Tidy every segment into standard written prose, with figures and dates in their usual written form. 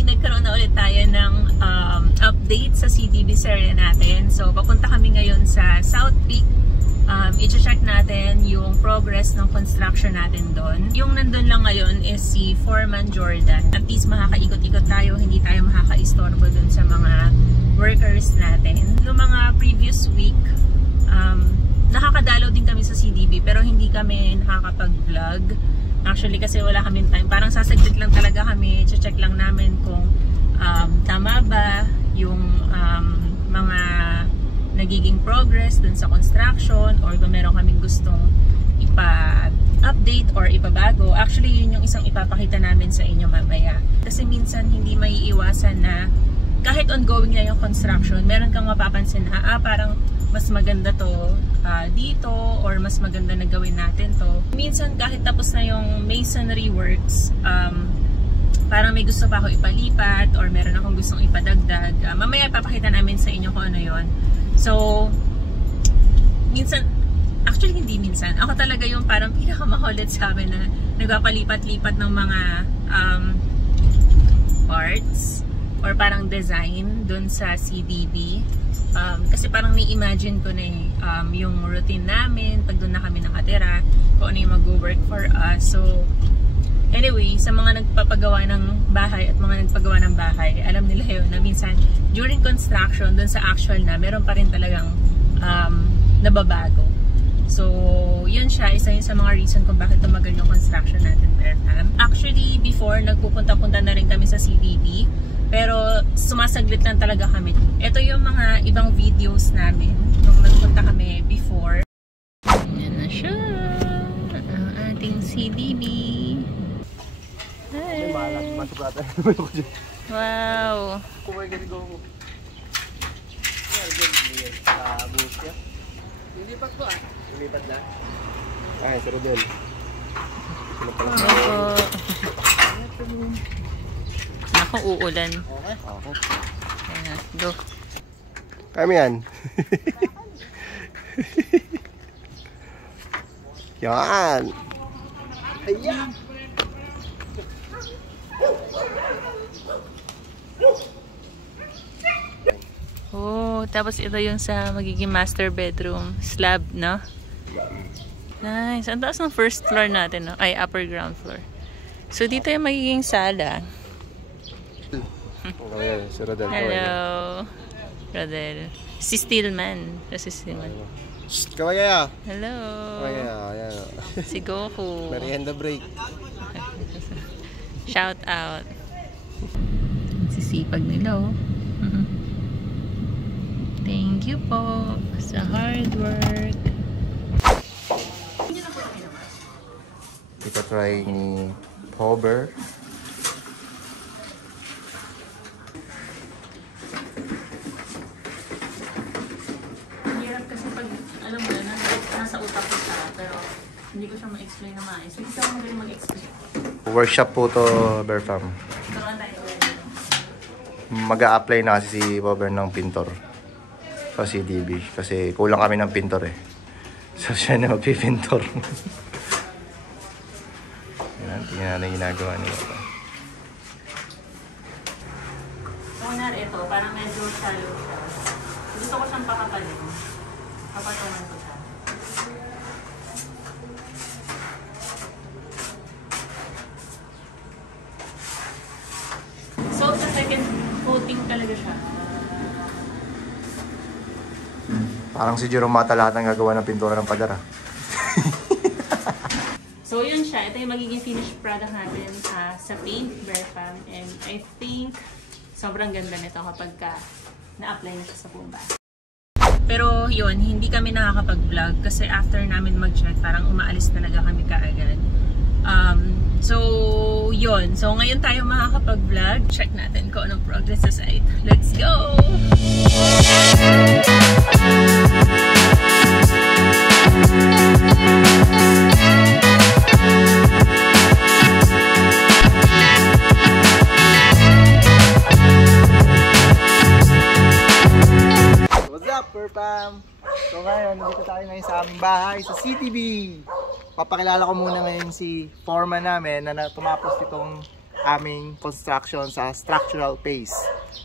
finally, nagkaroon na ulit tayo ng update sa CDB area natin. So, papunta kami ngayon sa South Peak. I-check natin yung progress ng construction natin doon. Yung nandun lang ngayon is si Foreman Jordan. At least makakaikot-ikot tayo, hindi tayo makaka-istorbo dun sa mga workers natin. Noong mga previous week, nakakadalaw din kami sa CDB pero hindi kami nakakapag-vlog. Actually kasi wala kaming time. Parang sasaglit lang talaga kami. Check lang namin kung tama ba yung mga nagiging progress dun sa construction or kung meron kaming gustong ipa-update or ipabago. Actually, yun yung isang ipapakita namin sa inyo mamaya. Kasi minsan hindi maiiwasan na kahit ongoing na yung construction, meron kang mapapansin na parang mas maganda to dito or mas maganda na gawin natin to. Minsan kahit tapos na yung masonry works, parang may gusto pa ako ipalipat or meron akong gustong ipadagdag. Mamaya ipapakita namin sa inyo kung ano yun. So, minsan, actually hindi minsan, ako talaga yung parang pinakamakulit sa amin na nagpapalipat-lipat ng mga parts or parang design dun sa CDB. Kasi parang ni-imagine ko na yung routine namin pag doon na kami nakatira, kung ano yung mag-work for us. So, anyway, sa mga nagpapagawa ng bahay at mga nagpagawa ng bahay, alam nila yun na minsan during construction, dun sa actual na, meron pa rin talagang nababago. So, yun siya, isa yun sa mga reason kung bakit tumagal yung construction natin. Actually, before, nagpupunta-punta na rin kami sa CDB, pero sumasaglit lang talaga kami. Ito yung mga ibang videos namin nung nagpunta kami before. Yan na siya, ang ating CDB. Hi. Wow. Lilipat ko Lilipat na? Ay, sa Rodel. Ako uulan. Okay. Ayan, go. Kami yan. Yan. Ayan. Oh, tapos ito yung sa magiging master bedroom slab, no? Nice. Ang taas ng first floor natin, no? Ay, upper ground floor. So, dito yung magiging sala. Ayan, si Rodel. Hello. Rodel. Si Steelman. Si Steelman. Shhh, kawaya. Hello. Kawaya, ayan. Si Goku. Merienda break. Shout out. Sisipag nila, oh. Thank you po sa hard work. Ito try ni Pober. Hirap kasi pag, alam mo na, nasa utak ko siya, pero hindi ko siya ma-explain na maayos. Hindi ko magaling mag-explain. Workshop po to, Berfam. Mag-a-apply na kasi si Pober ng pintor sa CDB. Kasi kulang kami ng pintor eh. So siya na magpipintor. Yan, tingnan na ginagawa niya. Una ito, parang medyo shallow siya. Gusto ko siyang pakapalin. Papatungan ko siya. So, sa second coating talaga siya. Parang si Jerome Mata lahat ng gagawa ng pintura ng pader. So, yun siya. Ito yung magiging finished product natin sa paint, Berfam. And I think sobrang ganda nito kapag na-apply na siya sa buong bahay. Pero yun, hindi kami nakakapag-vlog kasi after namin mag-check, parang umaalis talaga kami kaagad. So, yun. So, ngayon tayo makakapag-vlog. Check natin kung anong progress sa site. Let's go! What's up, Berfam? So ngayon, nandito tayo ngayon sa aming bahay sa CDB. Papakilala ko muna ngayon si foreman namin na tumapos itong aming construction sa structural phase.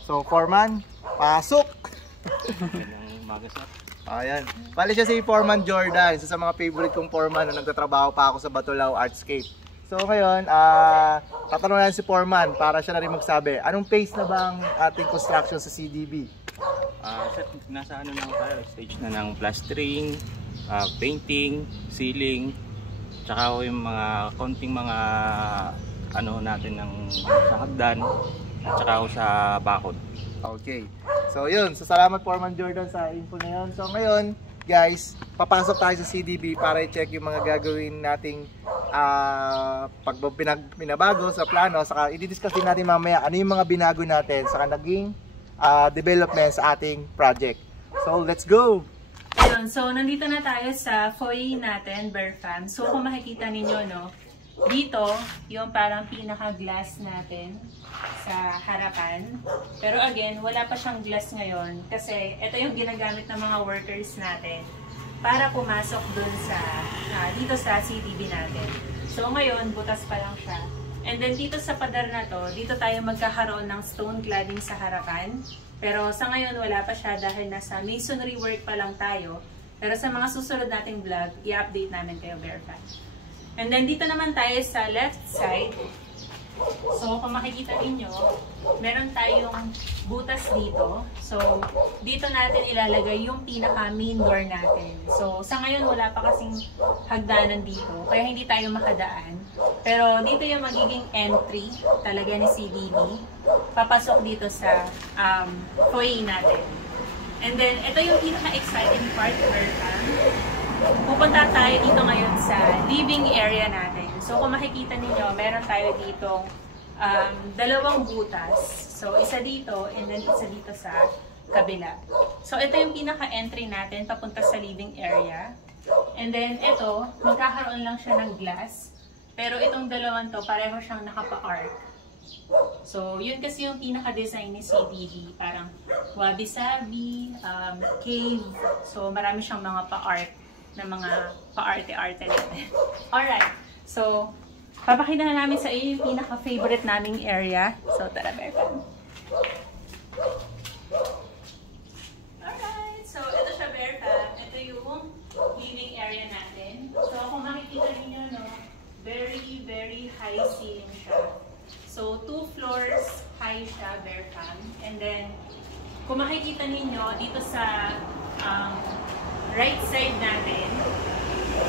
So, foreman, pasok! Ayan. Bali siya si Foreman Jordan, isa sa mga favorite kong foreman na nagtatrabaho pa ako sa Batulao Artscape. So ngayon, tatanungin si Foreman para siya na rin magsabi, anong phase na ba ang ating construction sa CDB? Nasa ano na tayo, stage na ng plastering, painting, ceiling, tsaka yung mga konting mga ano natin ng sa hagdan at tsaka sa bakod. Okay. So yun, so salamat Foreman Jordan sa info na yun. So ngayon, guys, papasok tayo sa CDB para i-check yung mga gagawin nating pag binabago sa plano. Saka i-discuss din natin mamaya ano yung mga binago natin saka naging development sa ating project. So let's go! Ayun, so nandito na tayo sa foyer natin, Berfam. So kung makikita ninyo, no, dito yung parang pinaka-glass natin sa harapan. Pero again, wala pa siyang glass ngayon kasi ito yung ginagamit ng mga workers natin para pumasok dun sa dito sa CDB natin. So ngayon, butas pa lang siya. And then dito sa pader na to, dito tayo magkakaroon ng stone cladding sa harapan. Pero sa ngayon, wala pa siya dahil nasa masonry work pa lang tayo. Pero sa mga susunod nating vlog, i-update namin kayo, Berfam. And then dito naman tayo sa left side. So kung makikita ninyo, meron tayong butas dito. So dito natin ilalagay yung pinaka main door natin. So sa ngayon wala pa kasing hagdanan dito, kaya hindi tayo makadaan. Pero dito yung magiging entry talaga ni CDB. Papasok dito sa foyer natin. And then ito yung pinaka-exciting part, Berfam. Pupunta tayo dito ngayon sa living area natin. So kung makikita ninyo, meron tayo ditong dalawang butas. So isa dito and then isa dito sa kabila. So ito yung pinaka-entry natin papunta sa living area. And then ito, magkakaroon lang siya ng glass. Pero itong dalawang to, pareho siyang nakapa-arc. So yun kasi yung pinaka-design ni CDB. Parang wabi-sabi, cave. So marami siyang mga pa-arc na mga pa-arte-arte natin. Alright, so papakita na namin sa iyo yung pinaka-favorite naming area. So tara, Berfam. Alright, so ito siya, Berfam. Ito yung living area natin. So kung makikita niyo, no, very, very high ceiling siya. So 2 floors high siya, Berfam. And then, kung makikita ninyo, dito sa right side natin,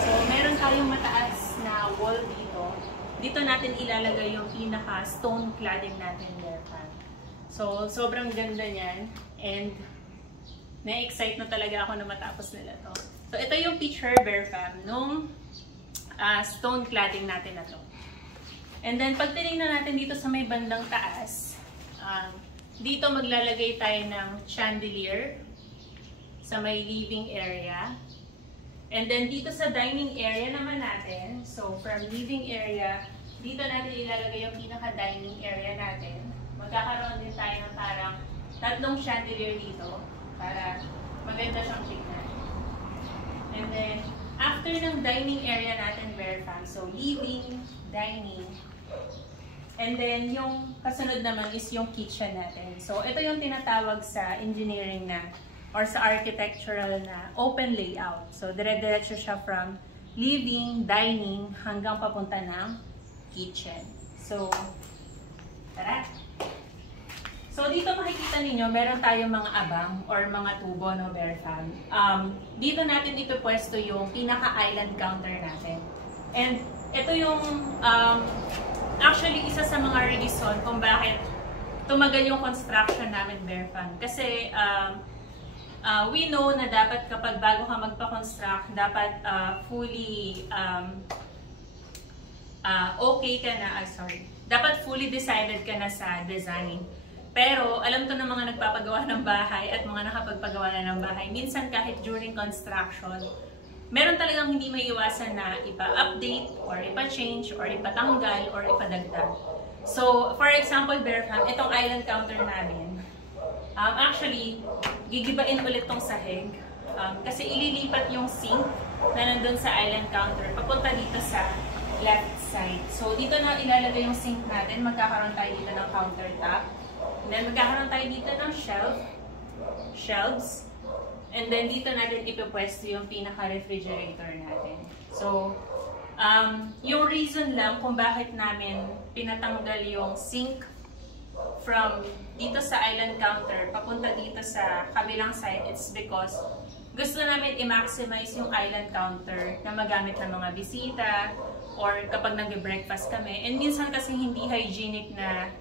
so meron tayong mataas na wall dito. Dito natin ilalagay yung pinaka stone cladding natin, Berfam. So sobrang ganda niyan and na-excite na talaga ako na matapos nila to. So ito yung picture, Berfam, nung stone cladding natin na to. And then pag tinignan natin dito sa may bandang taas, dito maglalagay tayo ng chandelier sa may living area. And then dito sa dining area naman natin, so from living area, dito natin ilalagay yung pinaka-dining area natin. Magkakaroon din tayo ng parang 3 chandelier dito para maganda siyang tignan. And then, after ng dining area natin, Berfam, so living, dining, and then yung kasunod naman is yung kitchen natin. So ito yung tinatawag sa engineering na or sa architectural na open layout. So dire-diretso siya from living, dining, hanggang papunta ng kitchen. So, tara! So dito makikita ninyo, meron tayong mga abang or mga tubo, no, Berfam. Dito natin ipipwesto yung pinaka-island counter natin. And ito yung actually isa sa mga reason kung bakit tumagal yung construction namin, Berfam. Kasi we know na dapat kapag bago ka magpa-construct, dapat fully okay ka na, dapat fully decided ka na sa design. Pero alam to ng mga nagpapagawa ng bahay at mga nakapagpagawa na ng bahay, minsan kahit during construction, meron talagang hindi maiiwasan na ipa-update or ipa-change or ipatanggal or ipadagdag. So, for example, Berfam, itong island counter namin, actually, gigibain ulit tong sahig kasi ililipat yung sink na nandun sa island counter papunta dito sa left side. So, dito na ilalagay yung sink natin. Magkakaroon tayo dito ng countertop. And then, magkakaroon tayo dito ng shelves. And then, dito natin ipipwesto yung pinaka-refrigerator natin. So, yung reason lang kung bakit namin pinatanggal yung sink from dito sa island counter papunta dito sa kabilang side, it's because gusto namin i-maximize yung island counter na magamit ng mga bisita or kapag nag-breakfast kami. And minsan kasi hindi hygienic na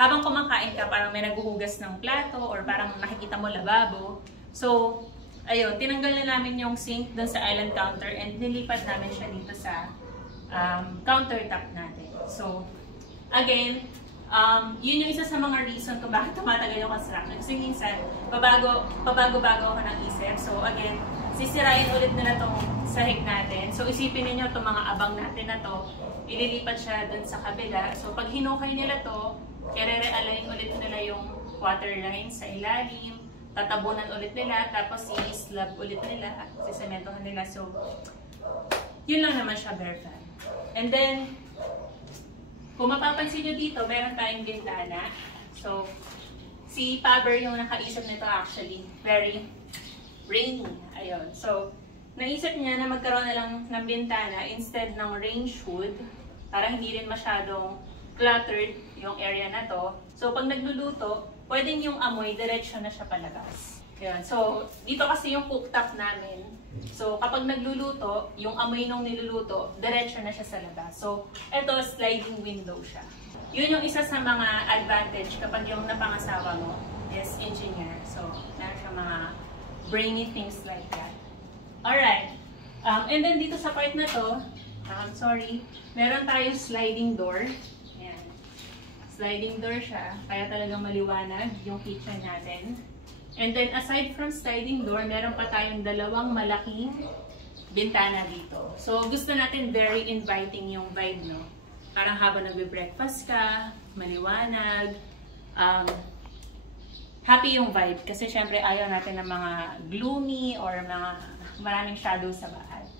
habang kumakain ka parang may naghuhugas ng plato or parang nakikita mo lababo. So, ayun, tinanggal na namin yung sink dun sa island counter and nilipat namin siya dito sa countertop natin. So, again, yun yung isa sa mga reason kung bakit tumatagal yung construction. Kasi minsan, pabago-bago ako ng isip. So again, sisirain ulit nila tong sahig natin. So isipin niyo itong mga abang natin na to, ililipat siya dun sa kabila. So pag hinukay nila to, i-re-realign ulit nila yung water line sa ilalim, tatabunan ulit nila, tapos i-slab ulit nila, sisementohan nila. So, yun lang naman siya, bare fan. And then, kung mapapansin nyo dito, meron tayong bintana. So, si Faber yung nakaisip nito actually. Very rainy. Ayun. So, naisip niya na magkaroon na lang ng bintana instead ng range hood para hindi rin masyadong cluttered yung area na to. So, pag nagluluto, pwedeng yung amoy, diretso na siya palabas. Ayun. So, dito kasi yung cooktop namin. So, kapag nagluluto, yung amoy nung niluluto, diretso na siya sa labas. So, eto, sliding window siya. Yun yung isa sa mga advantage kapag yung napangasawa mo is engineer. So, meron siya mga brainy things like that. Alright. And then dito sa part na to, meron tayong sliding door. Ayan. Sliding door siya, kaya talagang maliwanag yung kitchen natin. And then, aside from sliding door, meron pa tayong dalawang malaking bintana dito. So, gusto natin very inviting yung vibe, no? Parang habang nagbe-breakfast ka, maliwanag, happy yung vibe. Kasi syempre, ayaw natin ng mga gloomy or mga maraming shadows sa bahay.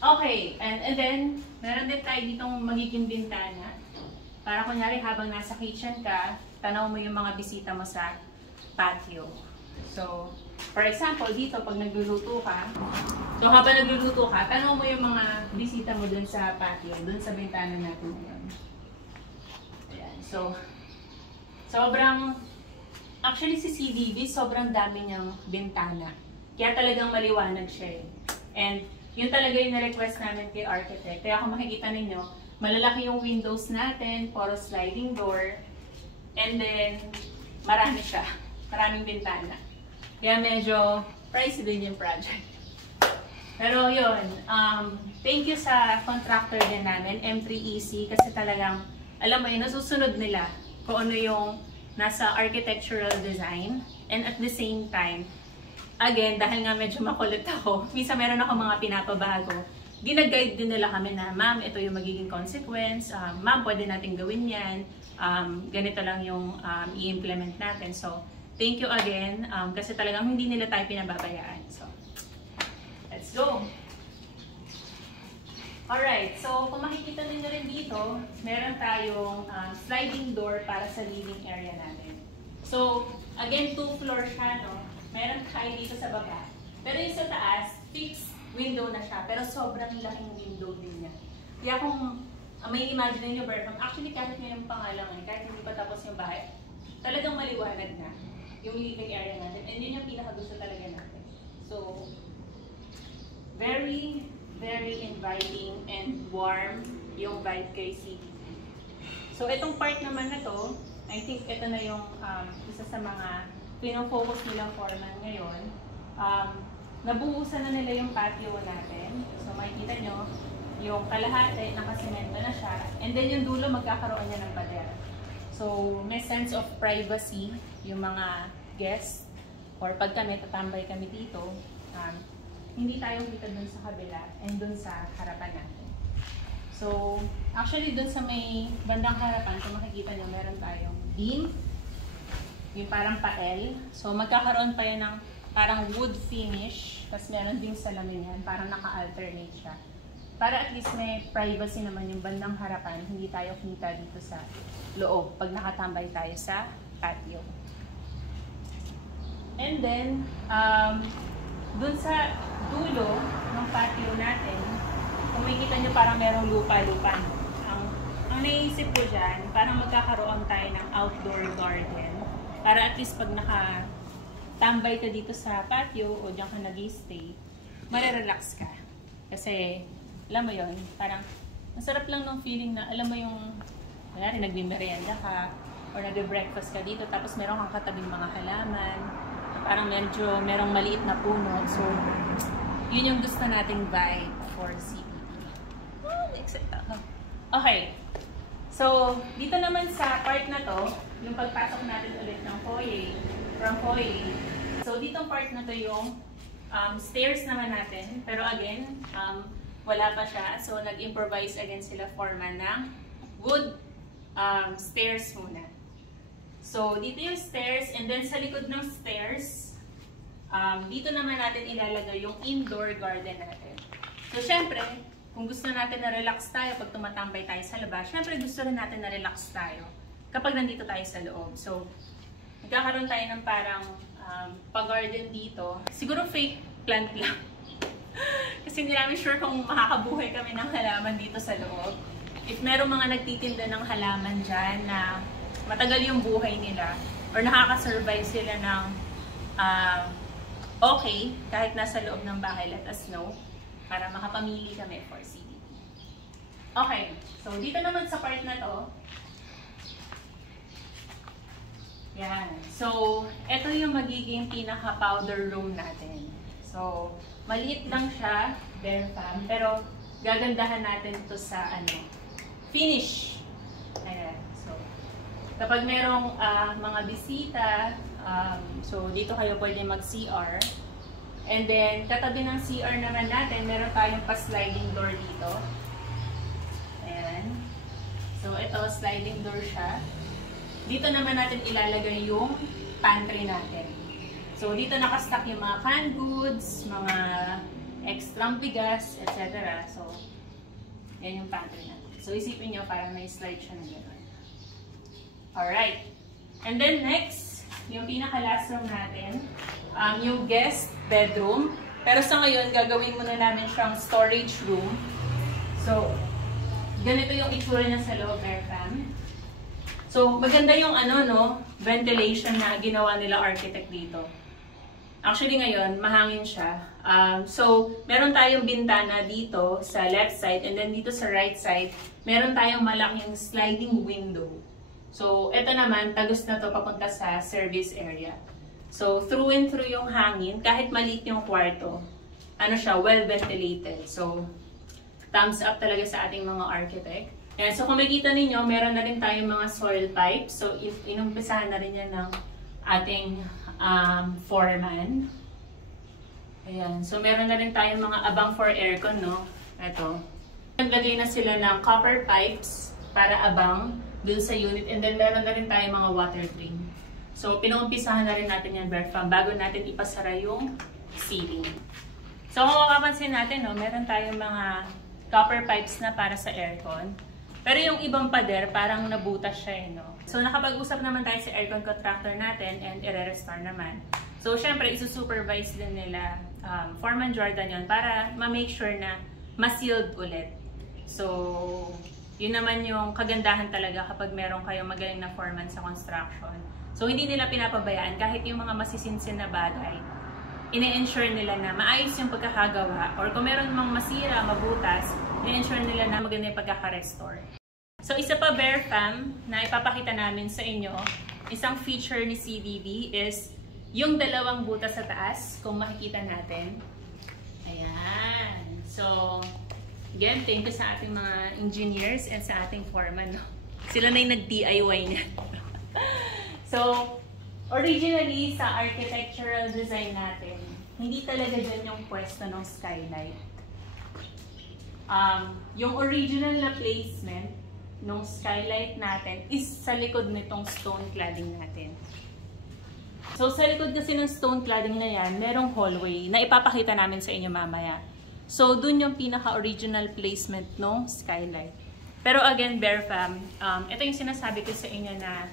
Okay, and then, meron din tayo ditong magiging bintana. Para kunyari, habang nasa kitchen ka, tanaw mo yung mga bisita mo sa patio. So, for example, dito pag nagluluto ka, so habang nagluluto ka, tanong mo yung mga bisita mo dun sa patio, dun sa bintana natin ngayon. Ayan. So, actually si CDB, sobrang dami niyang bintana. Kaya talagang maliwanag siya. And yun talaga yung na-request namin kay architect. Kaya kung makikita ninyo, malalaki yung windows natin, puro sliding door, and then marami siya. Maraming bintana. Kaya medyo pricey din yung project. Pero yun, thank you sa contractor din namin, M3EC, kasi talagang, alam mo yun, nasusunod nila kung ano yung nasa architectural design. And at the same time, again, dahil nga medyo makulit ako, minsan meron ako mga pinapabago, ginaguide din nila kami na, ma'am, ito yung magiging consequence, ma'am, pwede natin gawin yan, ganito lang yung i-implement natin. So, thank you again, kasi talagang hindi nila tayo pinababayaan. So, let's go! Alright, so kung makikita niyo rin dito, meron tayong sliding door para sa living area natin. So, again, 2 floor siya, no? Meron tayo dito sa baba. Pero yung sa taas, fixed window na siya, pero sobrang laking window din niya. Kaya kung may imagine niyo, Bertram, actually kahit ngayon pa nga lang, kahit hindi pa tapos yung bahay, talagang maliwanag na yung living area natin. And yun yung pinakagusto talaga natin. So, very, very inviting and warm yung vibe kay CDB. So, itong part naman na to, I think ito na yung isa sa mga pinofocus nilang foreman ngayon. Nabuhusan na nila yung patio natin. So, makikita nyo, yung kalahati, nakasemento na siya. And then yung dulo, magkakaroon niya ng pader. So, may sense of privacy yung mga guests, or pag kami, tatambay kami dito, hindi tayo kita dun sa kabila and dun sa harapan natin. So, actually dun sa may bandang harapan, kung makikita nyo, meron tayong beam, yung parang pael. So, magkakaroon pa yan ng parang wood finish, tapos meron ding salamin yan, parang naka-alternate siya. para at least may privacy naman yung bandang harapan, hindi tayo kita dito sa loob pag nakatambay tayo sa patio. And then, dun sa dulo ng patio natin, kung makikita nyo parang merong lupa-lupa. Ang naisip ko dyan, parang magkakaroon tayo ng outdoor garden para at least pag nakatambay ka dito sa patio o dyan ka nag-stay, marerelax ka. Kasi, alam mo yon, parang masarap lang nung feeling na, alam mo yung, kunwari, nagmimerienda ka, or nag-breakfast ka dito, tapos meron kang katabing mga halaman, parang medyo, merong maliit na puno. So, yun yung gusto nating vibe for CDB. Oh, excited ako. Okay. So, dito naman sa part na to, yung pagpasok natin ulit ng foyer, from foyer. So, ditong part na to yung stairs naman natin. Pero again, wala pa siya. So, nag-improvise again sila foreman ng wood stairs muna. So, dito yung stairs. And then, sa likod ng stairs, dito naman natin ilalagay yung indoor garden natin. So, syempre, kung gusto natin na relax tayo pag tumatambay tayo sa labas, syempre gusto rin natin na relax tayo kapag nandito tayo sa loob. So, nagkakaroon tayo ng parang pag-garden dito. Siguro fake plant lang. Kasi hindi namin sure kung makakabuhay kami ng halaman dito sa loob. If merong mga nagtitinda ng halaman dyan na matagal yung buhay nila or nakaka-survive sila ng okay kahit nasa loob ng bahay, let us know para makapamili kami for CDB. Okay, so dito naman sa part na to, yan. So, ito yung magiging pinaka-powder room natin. So, maliit lang siya, bare fam, pero gagandahan natin ito sa finish. Ayan. So, kapag merong mga bisita, so dito kayo pwede mag-CR. And then, katabi ng CR naman natin, meron tayong pa-sliding door dito. Ayan. So, ito, sliding door siya. Dito naman natin ilalagay yung pantry natin. So, dito nakastock yung mga canned goods, mga extra bigas, etc. So, yan yung pantry natin. So, isipin nyo, parang may slide siya na gano'n. Alright. And then next, yung pinaka-last room natin, yung guest bedroom. Pero sa ngayon, gagawin muna namin siyang storage room. So, ganito yung itsura niya sa loob, airfam. So, maganda yung ventilation na ginawa nila architect dito. Actually ngayon, mahangin siya. So, meron tayong bintana dito sa left side and then dito sa right side, meron tayong malaking sliding window. So, ito naman, tagos na to papunta sa service area. So, through and through yung hangin, kahit maliit yung kwarto, well ventilated. So, thumbs up talaga sa ating mga architect. And so, kung makikita ninyo, meron na rin tayong mga soil pipes. So, if inumpisahan na rin yan ng ating foreman. Ayan. So, meron na rin tayong mga abang for aircon, no? Ito. Naglagay na sila ng copper pipes para abang dun sa unit. And then, meron na rin tayong mga water drain. So, pinumpisahan na rin natin yan, Berfam, bago natin ipasara yung ceiling. So, kung makapansin natin, no, meron tayong mga copper pipes na para sa aircon. Pero yung ibang pader, parang nabutas siya, no? So, nakapag-usap naman tayo sa aircon contractor natin and i-restore naman. So, syempre, isusupervise din nila Foreman Jordan yon para ma-make sure na ma-sealed ulit. So, yun naman yung kagandahan talaga kapag meron kayong magaling na foreman sa construction. So, hindi nila pinapabayaan kahit yung mga masisinsin na bagay. Ine-ensure nila na maayos yung pagkakagawa or kung meron mang masira, mabutas, ine-ensure nila na maganda yung pagkaka-restore. So, isa pa, Berfam, na ipapakita namin sa inyo, isang feature ni CDB is yung dalawang butas sa taas, kung makikita natin. Ayan. So, again, thank you sa ating mga engineers and sa ating foreman. No? Sila na yung nag-DIY niya. So, originally, sa architectural design natin, hindi talaga dyan yung pwesto ng skylight. Yung original na placement nung skylight natin is sa likod nitong stone cladding natin. So, sa likod kasi ng stone cladding na yan, merong hallway na ipapakita namin sa inyo mamaya. So, dun yung pinaka-original placement ng skylight. Pero again, Bear Fam, ito yung sinasabi ko sa inyo na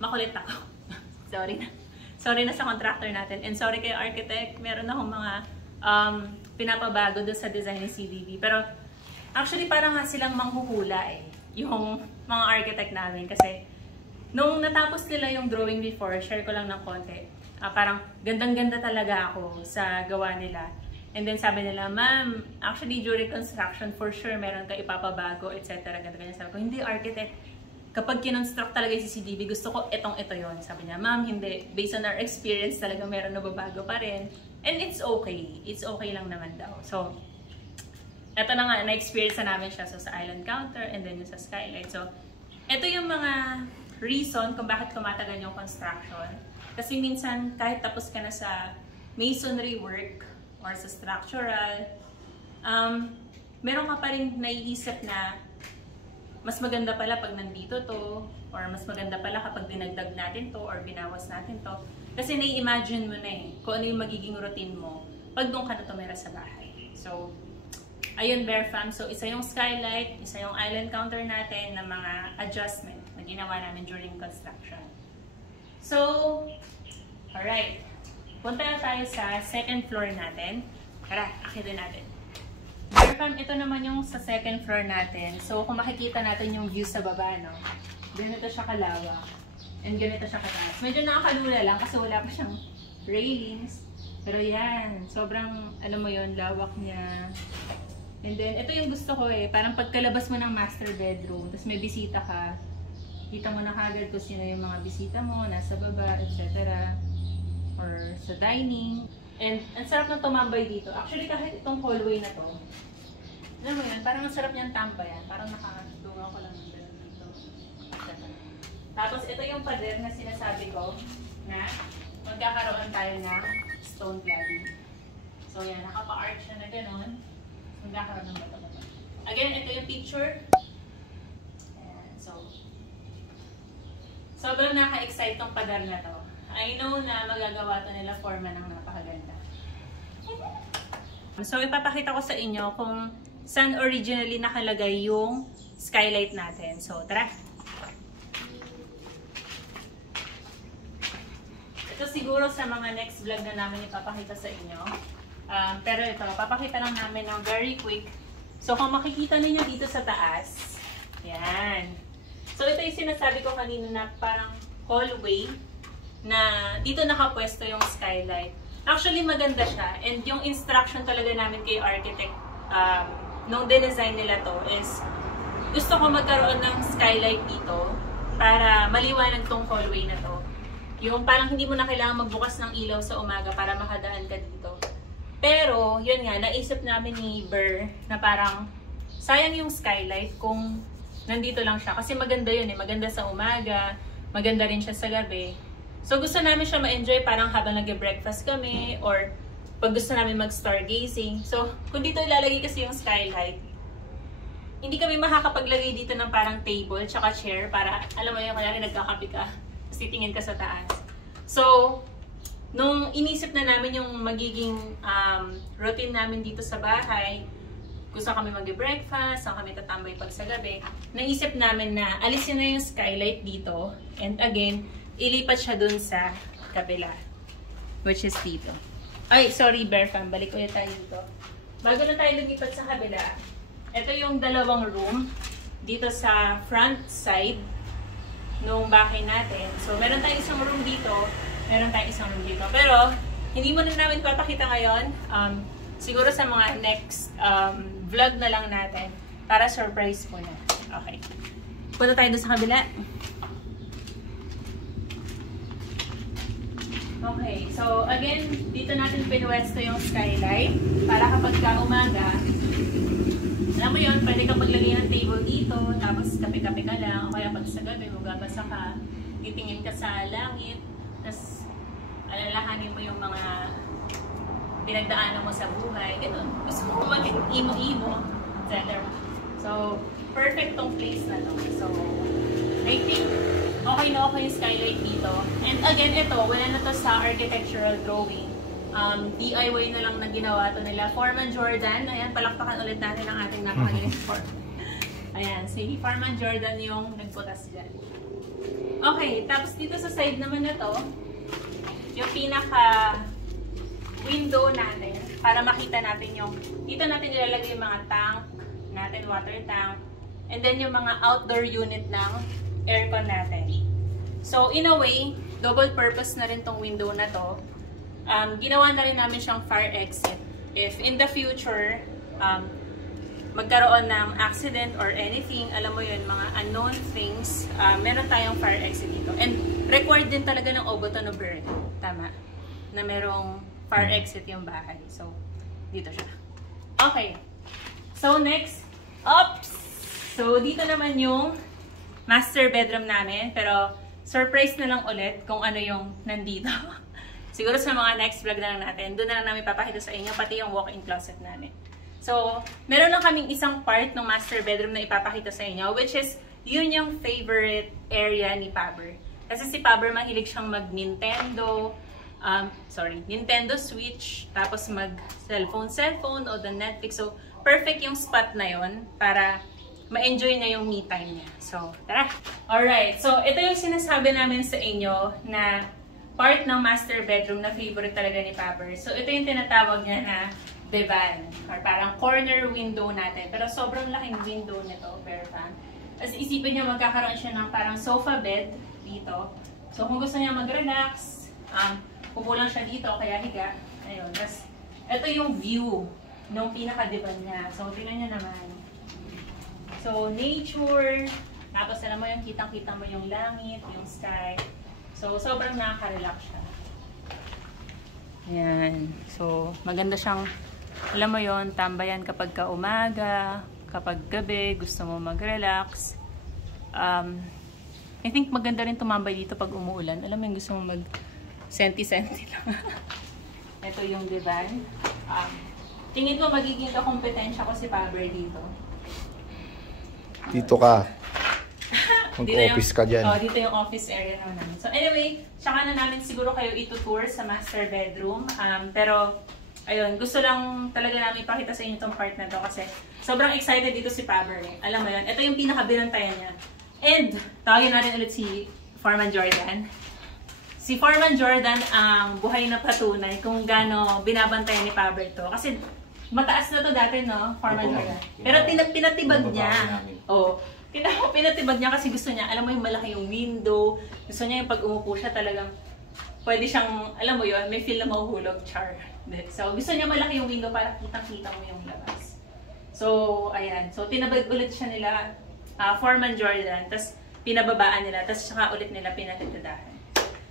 makulit ako. Sorry na. Sorry na sa contractor natin. And sorry kay architect, meron akong mga pinapabago dun sa design ng CDB. Pero actually parang nga silang manghuhula yung mga architect namin. Kasi nung natapos nila yung drawing before, share ko lang ng konti. Parang gandang-ganda talaga ako sa gawa nila. And then sabi nila, ma'am, actually during construction, for sure meron ka ipapabago, etc. Ganda-ganda. Sabi ko, hindi architect. Kapag kinonstruct talaga yung CCTV, gusto ko ito yon. Sabi niya, ma'am, hindi. Based on our experience, talaga meron na babago pa rin. And it's okay. It's okay lang naman daw. So, eto na nga, na-experience na namin siya. So, sa island counter and then yung sa skylight. So, ito yung mga reason kung bakit kumatagal yung construction. Kasi minsan, kahit tapos ka na sa masonry work or sa structural, meron ka pa rin naiisip na mas maganda pala pag nandito to, or mas maganda pala kapag dinagdag natin to, or binawas natin to. Kasi nai-imagine mo na kung ano yung magiging routine mo pag doon ka na tumira sa bahay. So, ayun Bear Fam. So, isa yung skylight, isa yung island counter natin na mga adjustment na ginawa namin during construction. So, alright. Punta na tayo sa second floor natin. Tara, akitin natin. Bear Fam, ito naman yung sa second floor natin. So, kung makikita natin yung view sa baba, no? Ganito siya kalawak. And ganito siya kataas. Medyo nakakalula lang kasi wala pa siyang railings. Pero yan, sobrang, alam mo yun, lawak niya. And then, ito yung gusto ko parang pagkalabas mo ng master bedroom, tapos may bisita ka, kita mo na kagad kung sino yung mga bisita mo, nasa baba, etc. Or sa dining. And ang sarap ng tumambay dito. Actually, kahit itong hallway na to, alam mo yun, parang ang sarap niyang tambayan. Parang nakakadungaw ko lang ng dito. Tapos, ito yung pader na sinasabi ko na magkakaroon tayo ng stone cladding. So, yan, nakapa-arch na gano'n. Magkakaroon ng bato-bato. Again, ito yung picture. Ayan, so, sobrang naka-excite tong pader na to. I know na magagawa to nila forma ng napakaganda. So, ipapakita ko sa inyo kung saan originally nakalagay yung skylight natin. So, tara! Ito siguro sa mga next vlog na namin ipapakita sa inyo. Pero ito, papakita lang namin ng very quick. So, kung makikita ninyo dito sa taas, yan. So, ito yung sinasabi ko kanina na parang hallway na dito nakapwesto yung skylight. Actually, maganda siya. And yung instruction talaga namin kay architect, nung dinesign nila to is, gusto ko magkaroon ng skylight dito para maliwanag tong hallway na to. Yung parang hindi mo na kailangan magbukas ng ilaw sa umaga para makadaan ka dito. Pero, yun nga, naisip namin ni Ber na parang sayang yung skylight kung nandito lang siya. Kasi maganda yun maganda sa umaga, maganda rin siya sa gabi. So, gusto namin siya ma-enjoy parang habang nag-breakfast kami or pag gusto namin mag-stargazing. So, kung dito ilalagay kasi yung skylight, hindi kami makakapaglagay dito ng parang table tsaka chair para, alam mo yun, kaya nagkakape ka, tapos titingin ka sa taas. So, nung inisip na namin yung magiging routine namin dito sa bahay, gusto kami mag-breakfast, saan kami tatambay pag sa gabi, naisip namin na alisin na yung skylight dito. And again, ilipat siya dun sa kabila, which is dito. Ay, sorry Bear Fam, balik ulit tayo dito. Bago na tayo lumipat sa kabila, ito yung dalawang room dito sa front side nung bahay natin. So, meron tayong isang room dito, meron tayong isang room dito. Pero, hindi mo na namin papakita ngayon. Siguro sa mga next vlog na lang natin para surprise mo na. Okay. Punta tayo doon sa kabila. Okay, so again, dito natin pinwesto yung skylight para kapag ka umaga, alam mo yun, pwede ka maglagay ng table dito, tapos kape-kape ka lang, o kaya pag sa gabi, magabasa ka, titingin ka sa langit, tapos alalahanin mo yung mga pinagdaanan mo sa buhay, gano'n. Gusto mo maging imo-imo, etc. So, perfect tong place na to. So, I think, okay na okay yung skylight dito. And again, ito, wala na to sa architectural drawing. DIY na lang na ginawa to nila. Foreman Jordan. Ayan, palakpakan ulit natin ang ating napakagaling foreman. Ayan, si Foreman Jordan yung nagputas dyan. Okay, tapos dito sa side naman na to, yung pinaka window natin para makita natin yung, dito natin ilalagay yung mga tank natin, water tank, and then yung mga outdoor unit ng aircon natin. So, in a way, double purpose na rin tong window na to. Ginawa na rin namin siyang fire exit. If in the future, magkaroon ng accident or anything, alam mo yun, mga unknown things, meron tayong fire exit dito. And required din talaga ng Oboton o Bern. Tama. Na merong fire exit yung bahay. So, dito siya. Okay. So, next. Oops! So, dito naman yung master bedroom namin. Pero, surprise na lang ulit kung ano yung nandito. Siguro sa mga next vlog na lang natin, doon na lang namin papakita sa inyo, pati yung walk-in closet namin. So, meron lang kaming isang part ng master bedroom na ipapakita sa inyo, which is, yun yung favorite area ni Paber. Kasi si Paber mahilig siyang mag-Nintendo, Nintendo Switch, tapos mag-cellphone o the Netflix. So, perfect yung spot na yun para ma-enjoy niya yung me time niya. So, tara! Alright, so ito yung sinasabi namin sa inyo na part ng master bedroom na favorite talaga ni Paber. So, ito yung tinatawag niya na divan, or parang corner window natin. Pero sobrang laking window nito, Berfam. As isipin niyo, magkakaroon siya ng parang sofa bed dito. So, kung gusto niya mag-relax, upo lang siya dito, kaya higa. Ayun. Tapos, ito yung view ng pinaka-divan niya. So, tingnan niyo naman. So, nature. Tapos, alam mo yung kitang-kita mo yung langit, yung sky. So, sobrang nakaka-relax siya. Ayan. So, maganda siyang, alam mo yon, tambayan kapag umaga, kapag gabi, gusto mo mag-relax. I think maganda rin tumambay dito pag umuulan. Alam mo yung gusto mo mag-senti-senti lang. Ito yung divan. Tingin ko magiging kakompetensya ko si Paber dito. Dito ka. Mag-office ka dyan. Dito yung office area naman namin. So anyway, tsaka na namin siguro kayo itutour sa master bedroom. Pero, ayun, gusto lang talaga namin ipakita sa inyo itong part na to kasi sobrang excited dito si Paber. Alam mo yun, ito yung pinaka-binantayan niya. And, tawagin natin ulit si Foreman Jordan. Si Foreman Jordan ang buhay na patunay kung gaano binabantayan ni Paber to. Kasi mataas na to dati, no? Foreman Jordan. Pero pinatibag niya. Pinatibag niya kasi gusto niya, alam mo yung malaki yung window, gusto niya yung pag umupo siya talagang pwede siyang, alam mo yun, may feel na mahuhulog, char. So, gusto niya malaki yung window para kitang-kita mo yung labas. So, ayan. So, tinabag ulit siya nila, Foreman Jordan, tapos pinababaan nila, tapos saka ulit nila pinatitadahan.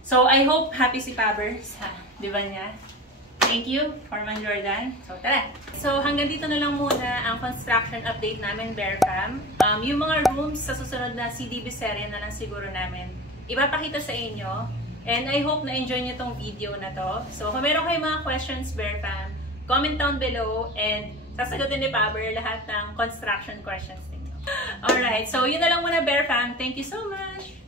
So, I hope happy si Paber sa divan niya. Thank you, Foreman Jordan. So, tara! So, hanggang dito na lang muna ang construction update namin, Berfam. Yung mga rooms sa susunod na CDB serye na lang siguro namin ipapakita sa inyo. And I hope na-enjoy nyo tong video na to. So, kung meron kayong mga questions, Berfam, comment down below and sasagutin ni Paber lahat ng construction questions ninyo. Alright, so yun na lang muna, Berfam. Thank you so much!